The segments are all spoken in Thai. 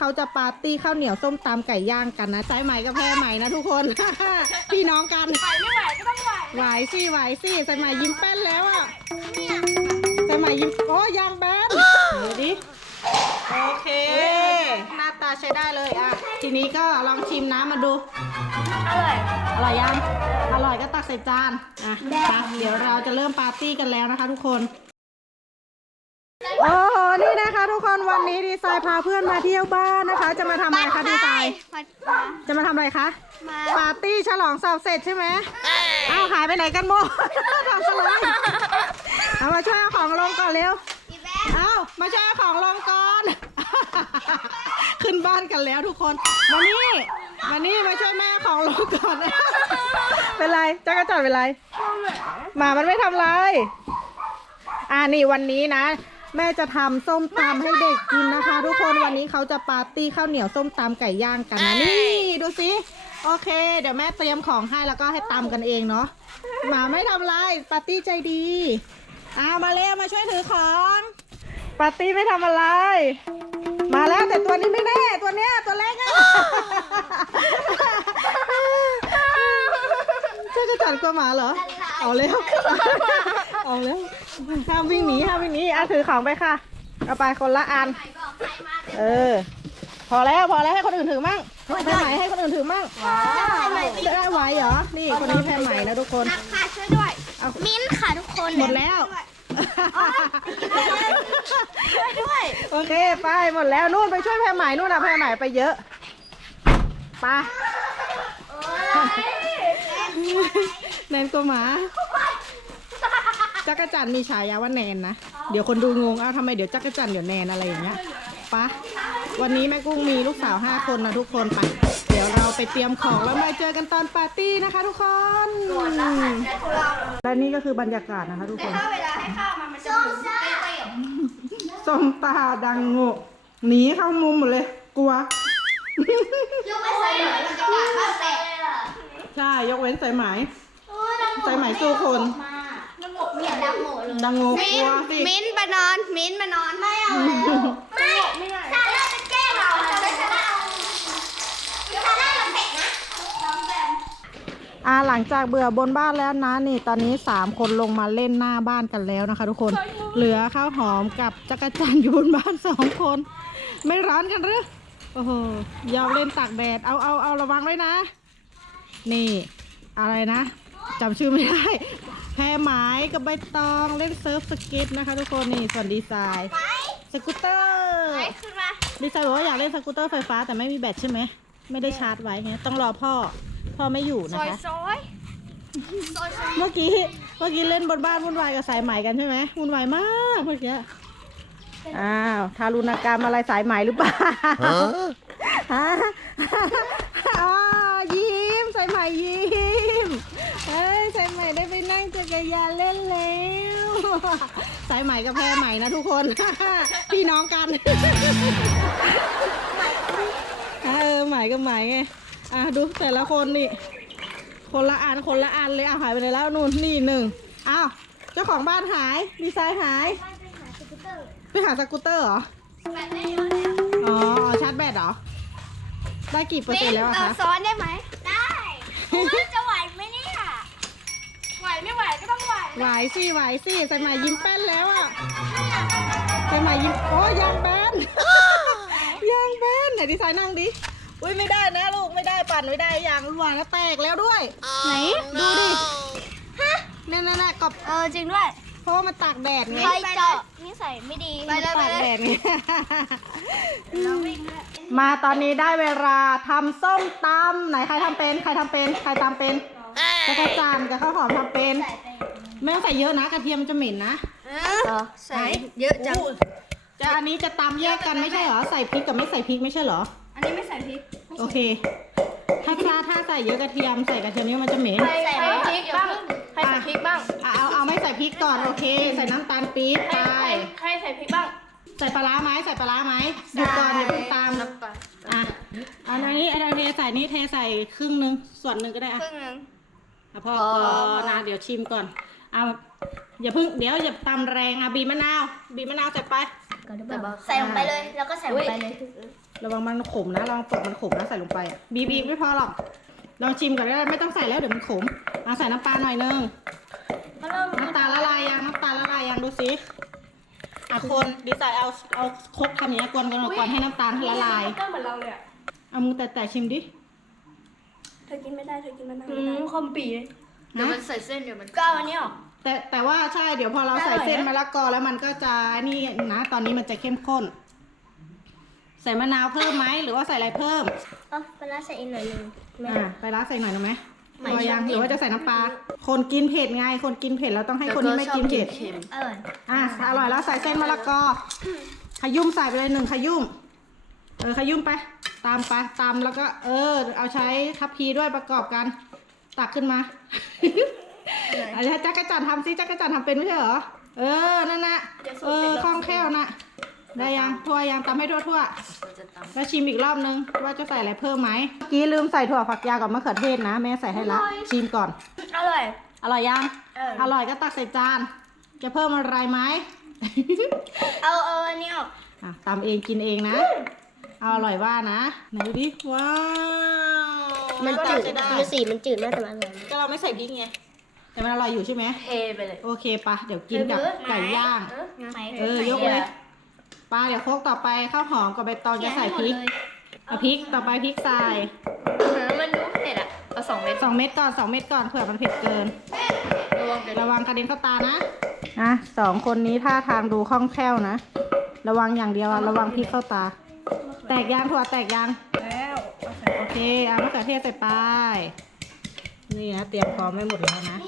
เขาจะปาร์ตี้ข้าวเหนียวส้มตำไก่ย่างกันนะสายใหม่กับแพรใหม่นะทุกคน พี่น้องกันไหวไม่ไหวก็ต้องไหวไหวสิไหวสิสายใหม่ยิ้มแป้นแล้วอะสายใหม่ยิ้มโอ้ยางแบนดูดิโอเค หน้าตาใช้ได้เลยอะ ทีนี้ก็ลองชิมน้ำมาดู อร่อย อร่อยยัง อร่อยก็ตักใส่จาน อะมาเดี๋ยวเราจะเริ่มปาร์ตี้กันแล้วนะคะทุกคน โอ้โหนี่นะคะ ทุกคนวันนี้ดีไซน์พาเพื่อนมาเที่ยวบ้านนะคะ จะมาทำอะไรคะดีไซน์จะมาทำอะไรคะมาปาร์ตี้ฉลองสอบเสร็จใช่ไหมอ้าวหายไปไหนกันโมทำสลายเอามาช่วยเอาของลงก่อนเร็วอีแบ๊เอามาช่วยเอาของลงก่อน ขึ้นบ้านกันแล้วทุกคนมานี่มานี่มาช่วยแม่เอาของลงก่อนเป็นไรจักรจันทร์เป็นไรหมามันไม่ทำไรอ่านี่วันนี้นะ แม่จะทำส้มตำให้เด็กกินนะคะ ทุกคนวันนี้เขาจะปาร์ตี้ข้าวเหนียวส้มตำไก่ย่างกันนะนี่ดูสิโอเค เดี๋ยวแม่เตรียมของให้แล้วก็ให้ตำกันเองเนาะหมาไม่ทำไรปาร์ตี้ใจดีเอามาเร็วมาช่วยถือของปาร์ตี้ไม่ทำอะไร มาแล้วแต่ตัวนี้ไม่แน่ ตัวเนี้ยตัวเล็กอะเจ้าจะจัดกลัวหมาเหรอ เอาเร็วเอาเร็ว ห้ามวิ่งหนีห้ามวิ่งหนีอะถือของไปค่ะ เอาไปคนละอัน เออ พอแล้วพอแล้วให้คนอื่นถือมั่งแพรไหมให้คนอื่นถือมั่งได้ไหวเหรอ นี่คนนี้แพรไหมนะทุกคนนักค่ะช่วยด้วยเอามิ้นท์ค่ะทุกคนหมดแล้ว ช่วยด้วย โอเคไปหมดแล้วนู่นไปช่วยแพรไหมนู่นอะแพรไหมไปเยอะ ไปแนนกลัวหมา จักรจันทร์มีฉายาว่าแนนนะ เดี๋ยวคนดูงง เอ้าทำไมเดี๋ยวจักรจันทร์เดี๋ยวแนนอะไรอย่างเงี้ยไปะวันนี้แม่กุ้งมีลูกสาวห้าคนนะทุกคนไป เดี๋ยวเราไปเตรียมของแล้วมาเจอกันตอนปาร์ตี้นะคะ ทุกคน และนี่ก็คือบรรยากาศนะคะ ทุกคนถ้าเวลาให้ข้าวมันมันจะหมุนเต้ยส้มตาดังโงกหนีเข้ามุมหมดเลย กลัว ยกไม่ใส่หน่อยมันจะกัดบ้านแตกใช่ ยกเว้นสายไหมสายไหมสู้คนน้ำ หมกเนี่ยดังโหมเลยดังโงกกลัวสิมิ้นท์มานอน มิ้นท์มานอน ไม่เอาแล้วไม่ไม่ได้ซาร่าจะแกล้งเราเราไม่ซาร่าเอาซาร่าเราเตะนะน้องแบมอ่าหลังจากเบื่อบนบ้านแล้วนะนี่ตอนนี้สามคนลงมาเล่นหน้าบ้านกันแล้วนะคะ ทุกคน เหลือข้าวหอมกับจักรจันทร์อยู่บนบ้านสองคน ไม่ร้อนกันหรือโอ้โหยอมเล่นตากแดดเอาเอาเอาระวังไว้นะ นี่ อะไรนะจำชื่อไม่ได้ แพรไหมกับใบตองเล่นเซิร์ฟสเก็ตนะคะ ทุกคนนี่ส่วนดีไซน์สกูตเตอร์ไปขึ้นมาดีไซน์บอกว่าอยากเล่นสกูตเตอร์ไฟฟ้าแต่ไม่มีแบตใช่ไหมไม่ได้ชาร์จไว้ไงต้องรอพ่อพ่อไม่อยู่ซนะอยคะ ซอยซอยซอยเมื่อกี้เมื่อกี้เล่นบนบ้านวุ่นวายกับสายไหมกันใช่ไหมวุ่นวายมากเมื่อกี้อ้าวทารุณกรรมอะไรสายไหมหรือเปล่าฮะอ๋อยิ้มสายไหมยิ้มเอ้ยสายไหมได้ไปนั่งจั กรยานเล่นแล้ว สายไหมกับแพรไหมนะทุกคน พี่น้องกันเออไหมกับไหมไงอะดูแต่ละคนนี่ คนละอันคนละอันเลยอะหายไปไหนแล้วนู่นนี่หนึ่งอ้าวเจ้าของบ้านหายดีไซน์หายไปหาสกูตเตอร์เหรอแบบไม่เยอะแล้วอ๋อชาร์จแบตเหรอได้กี่เปอร์เซ็นต์แล้วอะเาคะ ซ้อนได้ไหมได้จะไหวไหมเนี่ย ไหวไม่ไหวก็ต้อง ไหวไหวสิไหวสิใส่ไหมยิ้มแป้นแล้วอะใส่ไหมยิ้มโอ้ยางแบนยางแบนไหนดีไซน์นั่งดิอุ้ยไม่ได้นะลูกไม่ได้ปั่นไม่ได้ยางรั่วแล้วแตกแล้วด้วย ไหนดูดินั่นนั่นๆๆกับเออจริงด้วย เพราะว่ามันตากแดดไงใครเจาะนิสัยไม่ดีไปเลยไปตากเลแดยดไงมาตอนนี้ได้เวลาทำส้มตำไหนใครทำเป็น ใครทำเป็น ใครตำเป็นจักรจานกับข้าวหอมทำเป็น ไม่ต้องใส่เยอะนะกระเทียมจะเหม็นนะใส่เยอะจัง จะอันนี้จะตำแยกกันไม่ใช่เหรอ ใส่พริกกับไม่ใส่พริกไม่ใช่เหรอ อันนี้ไม่ใส่พริก โอเค ถ้าถ้าถ้าใส่เยอะกระเทียมใส่กระเทียมนี่มันจะเหม็น ใส่พริกบ้างใครใส่พริกบ้างอะเอาเอาไม่ใส่พริกก่อนโอเค ใส่น้ำตาลปี๊บไปใครใส่พริกบ้าง ใส่ปลาร้าไหมใส่ปลาร้าไหมหยุดก่อนอย่าเพิ่งตามน้ำปลาอะอันนี้อันนี้ใส่นี่เทใส่ครึ่งหนึงส่วนหนึ่งก็ได้คอะรึ่งหนึงอะพ่อพอพอนะเดี๋ยวชิมก่อน เอาอย่าเพิ่งเดี๋ยวอย่าตำแรงอะบีบมะนาวบีบมะนาวใส่ไป ใส่ลงไปเลย แล้วก็ใส่ลงไปเลย ระวังมันขมนะระวังเปลือกมันขมนะใส่ลงไปอะบีบอีกไม่พอหรอกลองชิมก่อนก็ได้ไม่ต้องใส่แล้วเดี๋ยวมันขมเอาใส่น้ำปลาหน่อยนึงก็เริ่มน้ำตาลละลายยังน้ำตาลละลายยังดูสิอะคนดีไซน์เอาเอาครกทำอย่างนี้ยกวนกันก่อนให้น้ำตาลละลายก็เหมือนเราเลยอะเอามือแตะๆชิมดิ เธอกินไม่ได้ เธอกินมันไม่ได้ คอมปีเลย เดี๋ยวมันใส่เส้นเดี๋ยวมันก็เอาอันนี้ออก แต่แต่ว่าใช่เดี๋ยวพอเราใส่เส้นมะละกอแล้วมันก็จะนี่นะตอนนี้มันจะเข้มข้น ใส่มะนาวเพิ่มไหมหรือว่าใส่อะไรเพิ่มอ๋อปลาใส่อีกหน่อยหนึงอ่าไปร้านใส่หน่อยได้ไหมพอยังหรือว่าจะใส่น้ำปลาคนกินเผ็ดไง คนกินเผ็ดเราต้องให้คนที่ไม่กินเผ็ดเค็มอร่อย อะอร่อยแล้วใส่เส้นมะละกอ ขยุ่มใส่ไปเลยหนึ่งขยุ่มเออขยุ่มไป ตามไปตามแล้วก็ เออ เอาใช้ทัพพีด้วยประกอบกัน ตักขึ้นมาอาจารย์จักรจันทร์ทำซิจักรจันทร์ทำเป็นไม่ใช่เหรอ เออ นั่นนะเออคล่องแคล่วนะได้ยังทั่วยังตำให้ทั่วทั่วเราจะตำๆแล้วชิมอีกรอบนึง ว่าจะใส่อะไรเพิ่มไหมเมื่อกี้ลืมใส่ถั่วฝักยาวกับมะเขือเทศนะ แม่ใส่ให้ละ ชิมก่อน อร่อย อร่อยยังเอออร่อยก็ตักใส่จาน จะเพิ่มอะไรไหมเอาเอาอันนี้ออกอะตำเองกินเองนะ เอาอร่อยว่านะ ไหนดูดิ ว้าว มันจืดใช้ได้มันสีมันจืดมากแต่มันอร่อยก็เราไม่ใส่พริกไงแต่มันอร่อยอยู่ใช่ไหมเทไปเลยโอเคปะเดี๋ยวกินกับไก่ย่าง ไหนเออยกเลยปลาเดี๋ยวโคกต่อไปข้าวหอมกับใบตองจะใส่พริกเอาพริกต่อไปพริกใส่มันดูเผ็ดอะเอาสองเม็ดสองเม็ดก่อนสองเม็ดก่อนเผื่อมันเผ็ดเกินระวังเดี๋ยวระวังกระเด็นเข้าตานะอะสองคนนี้ท่าทางดูคล่องแคล่วนะ ระวังอย่างเดียวอะระวังพริกเข้าตา แตกยางถั่วแตกยางแล้วโอเคเอามะเขือเทศใส่ไปนี่นะเตรียมพร้อมไว้หมดแล้วนะ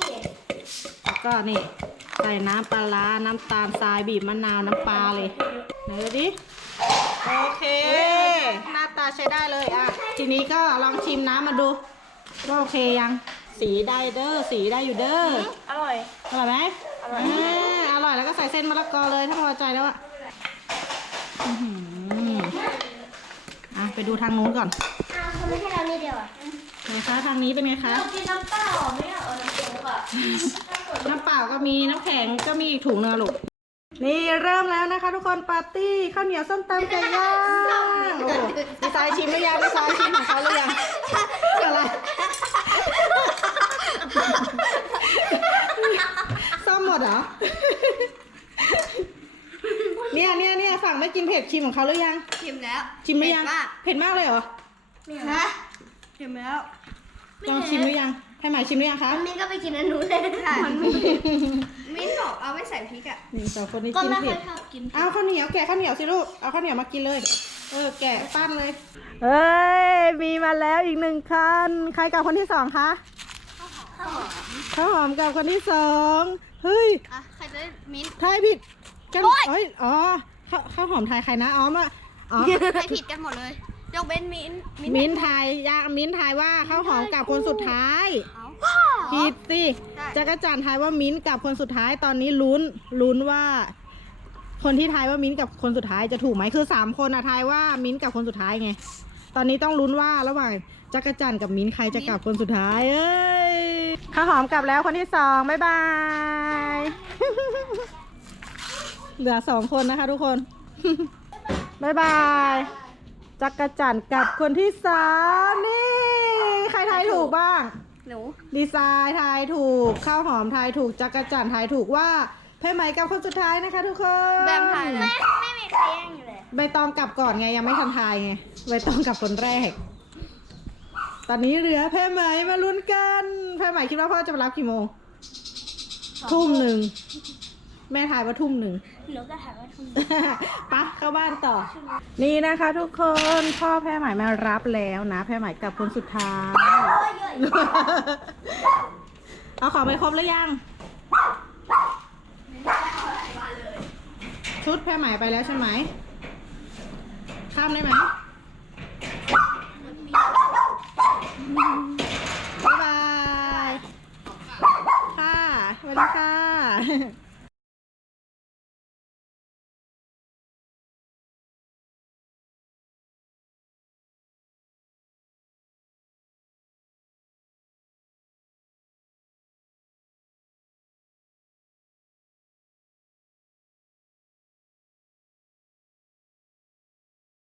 แล้วก็นี่ใส่น้ำปลาร้าน้ำตาลทรายบีบมะนาวน้ำปลาเลยไหนดูดิโอเค หน้าตาใช้ได้เลยอะ ทีนี้ก็ลองชิมน้ำมาดูว่าโอเคยัง สีได้เด้อสีได้อยู่เด้ออร่อยอร่อยไหมอร่อยาอร่อยแล้วก็ใส่เส้นมะละกอเลยถ้าพอใจแล้วอะ อื้อหืออะไปดูทางนู้นก่อนอ้าวทำไมให้เรานี่เดียวอะไหนคะทางนี้เป็นไงคะ เรากินน้ำเปล่าไม่เอาน้ำโค้กอะน้ำเปล่าก็มีน้ำแข็งก็มีอีกถุงเนื้อะลูก นี่เริ่มแล้วนะคะ ทุกคนปาร์ตี้ข้าวเหนียวส้มตำไก่ย่างโอ้โหดีไซน์ชิมหรือยังดีไซน์ชิมของเขาหรือยังอะไรซ่อมหมดเหรอ เนี่ยเนี่ยเนี่ยฝั่งไม่ กินเผ็ดชิมของเขาหรือยังชิมแล้วชิมหรือยัง เผ็ดมากเผ็ดมากเลยเหรอฮะชิมแล้วลองชิมหรือยังให้หมายชิมหรือยังคะมิ้นก็ไปกินอันนู้นเลยค่ะมิ้นบอกเอาไม่ใส่พริกอะนี่สองคนนี้ก็กินไม่ค่เผ็อยดชอบกินเอาข้าวเหนียวแกะข้าวเหนียวสิลูก เอาข้าวเหนียวมากินเลย เออแกะปั้นเลย เอ้ยมีมาแล้วอีกหนึ่งคัน ใครกับคนที่สองคะข้าวหอมกับคนที่สอง เฮ้ยอะใครจะมิ้น ทายผิดกันเอ้ยอ๋อ ข้าวข้าวหอมทายใครนะอ๋อมาอ๋อ ใครผิดกันหมดเลยยกเว้นมิ้นมิ้นทายยามิ้นทายว่าข้าวหอมกับคนสุดท้ายเอาผิดสิใช่จักรจันทร์ทายว่ามิ้นท์กับคนสุดท้ายตอนนี้ลุ้นลุ้นว่า คนที่ทายว่ามิ้นท์กับคนสุดท้ายจะถูกไหมคือสามคนอะทายว่ามิ้นท์กับคนสุดท้ายไง ตอนนี้ต้องลุ้นว่าระหว่างจักรจันทร์กับมิ้นท์ใครจะกลับคนสุดท้าย เอ้ยข้าวหอมกลับแล้วคนที่สองบ๊ายบาย เหลือสองคนนะคะทุกคนบ๊ายบายจักรจันทร์กับคนที่สามนี่ ใครทายถูกบ้าง หนู ดีไซน์ทายถูก ข้าวหอมทายถูก จักรจันทร์ทายถูกว่าเพไหมกับคนสุดท้ายนะคะทุกคนแบมทายเลยไม่ไม่มีใครแย่งอยู่เลยใบตองกลับก่อนไงยังไม่ทันทายไงใบตองกลับคนแรก ตอนนี้เหลือเพไหมมาลุ้นกันเพไหมคิดว่าพ่อจะมารับกี่โมงทุ่มหนึ่ง แม่ถ่ายว่าทุ่มหนึ่ง หนูก็ถ่ามว่าทุ่มหนึ่งปะเข้าบ้านต่อ นี่นะคะ ทุกคนพ่อแพรหมายมารับแล้วนะ แพรหมายกับคนสุดท้าย เอาของไปครบหรือยัง ชุดแพรหมายไปแล้วใช่ไหม ข้ามได้ไหมบ๊ายบาย ค่ะสวัสดีค่ะ